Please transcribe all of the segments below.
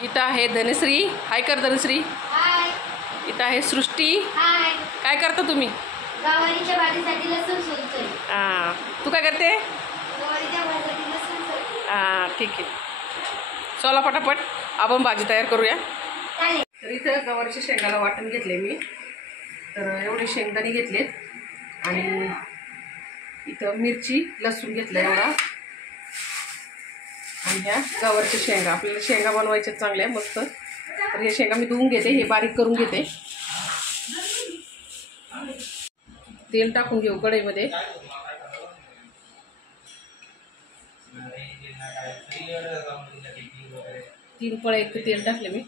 इथं आहे धनश्री. हाय कर धनश्री. हाय. इथं आहे सृष्टी. हाय. काय करता तुम्ही? गवारीच्या भाजीसाठी लसूण सोलतोय. तू काय करते? गवारीच्या भाजीसाठी लसूण सोलतोय. ठीक आहे. चला पटापट आपण भाजी तयार करूया. चालेल. तर इथं गवारीच्या शेंगाला वाटण घेतले मी. तर एवढे शेंगदाणे घेतलेत आणि इथं मिरची लसूण घेतलं एवढा. आणि ह्या गवारच्या शेंगा, आपल्याला शेंगा बनवायच्या चांगल्या मस्त. तर हे शेंगा मी धुवून घेते, हे बारीक करून घेते. तेल टाकून घेऊ कढईमध्ये. तीन पळे इतकं तेल टाकले मी.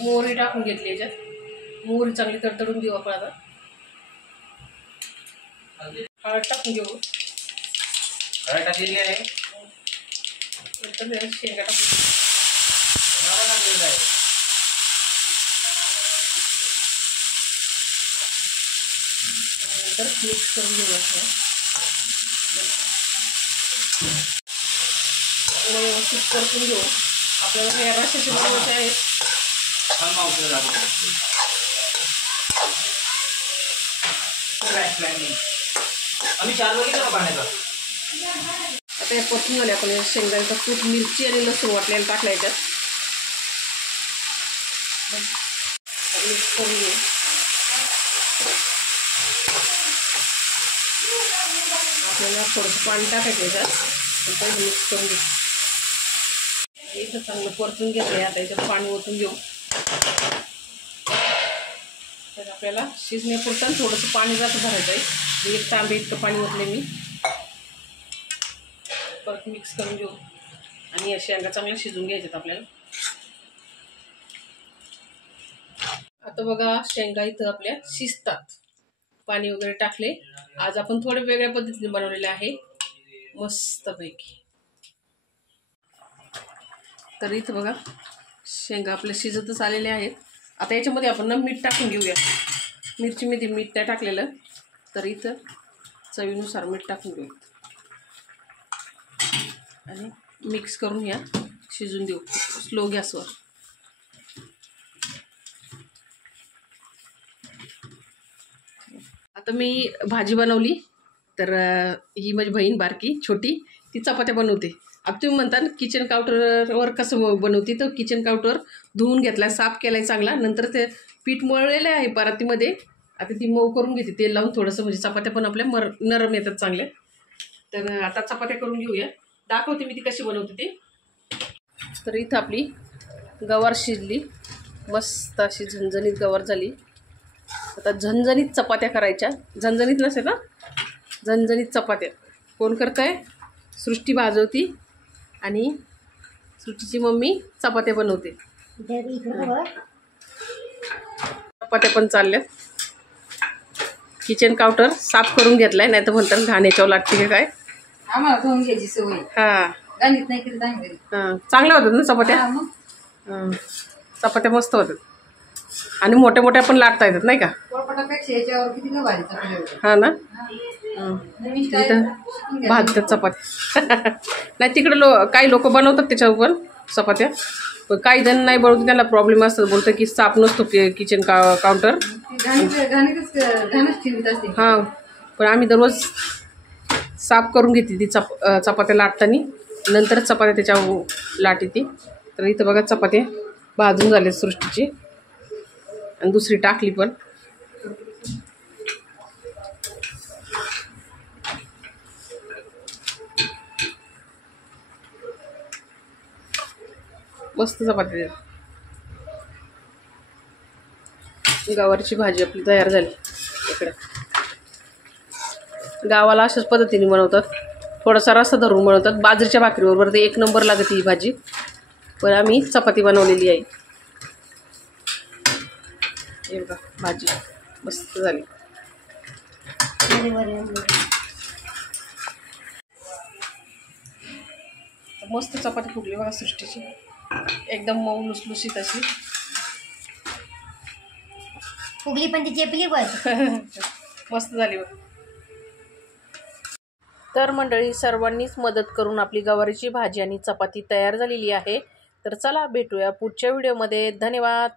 मोहरी टाकून घेतली याच्यात. मोहरी चांगली तडतडून घेऊ आपण आता. हळद टाकून घेऊ. हळद टाकलेली आहे. शेंगा टाकून नंतर मिक्स करून घेऊ. व्यवस्थित परतून घेऊ. आपल्याला हे रश्श्याचे बनवायचे आहेत. आम्ही 4 वाजता का पाण्याचा आता हे परतून झाले. आपण शेंगदाण्याचा कूट, मिरची आणि लसूण वाटलेलं टाकलं याच्यात. मिक्स करून घेऊ. आपल्याला थोडंसं पाणी टाकायचं याच्यात. पहिले मिक्स करून घेऊ. इथं चांगलं परतून घेतलं. आता याच्यात पाणी ओतून घेऊ. तर आपल्याला शिजण्यापुरतं थोडंसं पाणी जातं भरायचं आहे. 1 तांबे इतकं पाणी ओतले मी. परत मिक्स करून घेऊ. आणि या शेंगा चांगल्या शिजून घ्यायच्यात आपल्याला. आता बघा शेंगा इथं आपल्या शिजतात. पाणी वगैरे टाकले. आज आपण थोडे वेगळ्या पद्धतीने बनवलेले आहे मस्तपैकी. तर इथं बघा शेंगा आपल्या शिजतच आलेले आहेत. आता याच्यामध्ये आपण ना मीठ टाकून घेऊया. मिरचीमध्ये मीठ नाही टाकलेलं, तर इथं चवीनुसार मीठ टाकून घेऊ आणि मिक्स करून या शिजून देऊ स्लो गॅसवर. आता मी भाजी बनवली. तर ही माझी बहीण बारकी छोटी, ती चपात्या बनवते. आता तुम्ही म्हणता किचन काउंटरवर कसं बनवते, तर किचन काउंटर धुवून घेतला, साफ केला आहे चांगला. नंतर ते पीठ मळलेलं आहे परातीमध्ये. आता ती मऊ करून घेते तेल लावून थोडंसं, म्हणजे चपात्या पण आपल्या नरम येतात चांगल्या. तर आता चपात्या करून घेऊया. दाखवते मी ती कशी बनवते ती. तर इथं आपली गवार शिजली मस्त अशी झणझणीत गवार झाली. आता झणझणीत चपात्या करायच्या. झणझणीत नसेल ना, झणझणीत चपात्या कोण करत आहे? सृष्टी भाजवती आणि सृष्टीची मम्मी चपात्या बनवते. चपात्या पण चालल्यात. किचन काउंटर साफ करून घेतलाय, नाही तर म्हणतात घाण्याच्यावर लागते का काय. आम्हाला धुवून घ्यायची सवय. हां गणित नाही केलं चांगली. हां चांगल्या होतात ना चपात्या. मग चपात्या मस्त होतात आणि मोठ्या मोठ्या पण लाटता येतात नाही का. पोळपाटापेक्षा याच्यावर किती गवारी चपात्या होत्या. हां ना. नवीन स्टाईल शिकून घ्या. भाजतात चपात्या. नाही तिकडे काही लोक बनवतात त्याच्यावर पण चपात्या, पण काही जण नाही बनवते. त्यांना प्रॉब्लेम असतात, बोलतं की साफ नसतो किचन काउंटर. घाणीतच ठेवत असते. हां पण आम्ही दररोज साफ करून घेते ती चपात्या लाटताना. नंतर चपात्या त्याच्यावर लाटी ती. तर इथं बघा चपात्या भाजून झाले सृष्टीची आणि दुसरी टाकली पण. मस्त चपात्या. गवारीची भाजी आपली तयार झाली. इकडे गावाला अशाच पद्धतीने बनवतात, थोडासा रस्सा धरून बनवतात. बाजरीच्या भाकरीबरोबर ते 1 नंबर लागते ही भाजी. पण आम्ही चपाती बनवलेली आहे. हे बघा भाजी मस्त झाली. मस्त चपाती फुगली बघा सृष्टीची, एकदम मऊ लुसलुशीत अशी फुगली पण ती चेपली पण. मस्त झाली बघ. तर मंडळी सर्वांनीच मदत करून आपली गवारीची भाजी आणि चपाती तयार झालेली आहे. तर चला भेटूया पुढच्या व्हिडिओमध्ये. धन्यवाद.